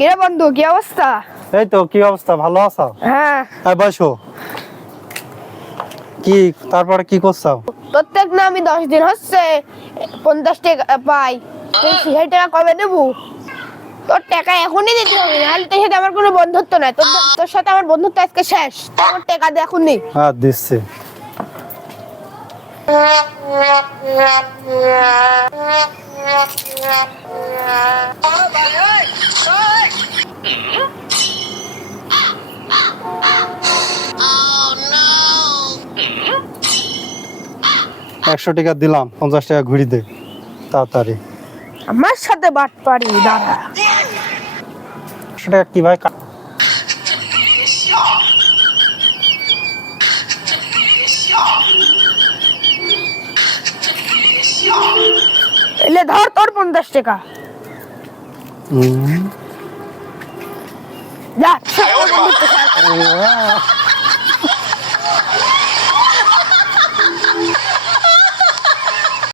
কিরে বন্ধু কি অবস্থা? এই তো কি অবস্থা? ভালো আছো? হ্যাঁ। হ্যাঁ বসো। কি তারপরে কি করছ? প্রত্যেক না আমি দশ দিন হচ্ছে পঞ্চাশ টাকা পাই। তুই সেই টাকা কবে নেব তোর টাকা এখনই দিতে হবে নাহলে তোর সাথে আমার কোনো বন্ধুত্ব নাই। তোর তোর সাথে আমার বন্ধুত্ব আজকে শেষ। আমার টাকা দে এখনই। হ্যাঁ দিচ্ছি। একশো টাকা দিলাম পঞ্চাশ টাকা ঘুরি দে তাড়াতাড়ি আমার সাথে বাট পারি দাঁড়া একশো টাকা কি ভাই এলে ধর তোর পঞ্চাশ টাকা। যা।